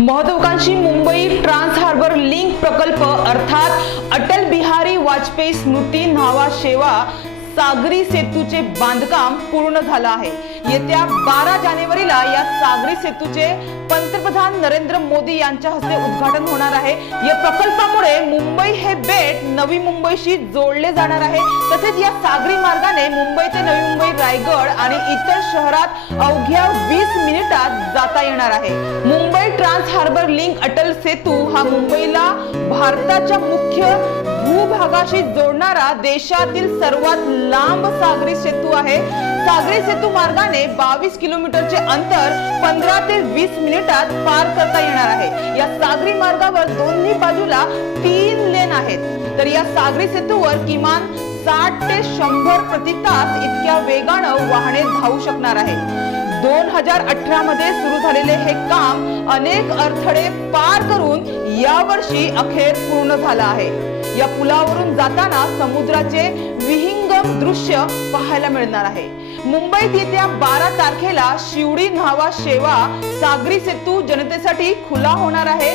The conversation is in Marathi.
महत्वाकांक्षी मुंबई ट्रान्स हार्बर लिंक प्रकल्प अर्थात अटल बिहारी वाजपेयी स्मृती न्हावा शेवा सागरी सेतूचे बांधकाम पूर्ण झालं आहे। येत्या 12 जानेवारीला या सागरी सेतूचे पंतप्रधान नरेंद्र मोदी यांच्या हस्ते उद्घाटन होणार आहे। या प्रकल्पामुळे मुंबई हे बेट नवी मुंबईशी जोडले जाणार आहे। तसेच या सागरी मार्गाने मुंबई ते नवी मुंबई, रायगड आणि इतर शहरात अवघ्या 20 मिनिटात जाता येणार आहे। Mumbai trans harbour link Atal Setu हा मुंबईला भारताच्या मुख्य भूभागाशी जोडणारा देशातील सर्वात लांब सागरी सेतू आहे। सागरी सेतू मार्गाने 22 किलोमीटरचे अंतर 15 ते 20 मिनिटात पार करता येणार आहे। या सागरी मार्गावर दोन्ही बाजूला 3 लेन आहेत। तर या सागरी सेतूवर किमान 60 ते 100 प्रति तास इतक्या वेगानं वाहने धावू शकणार आहे। 2018 मध्ये सुरू झालेले हे काम अनेक अडथळे पार करून यावर्षी अखेर पूर्ण झालं आहे। या पुलावरून जाताना समुद्राचे विहंगम दृश्य पाहायला मिळणार आहे। मुंबईत येत्या 12 तारखेला शिवडी न्हावा शेवा सागरी सेतू जनतेसाठी खुला होणार आहे।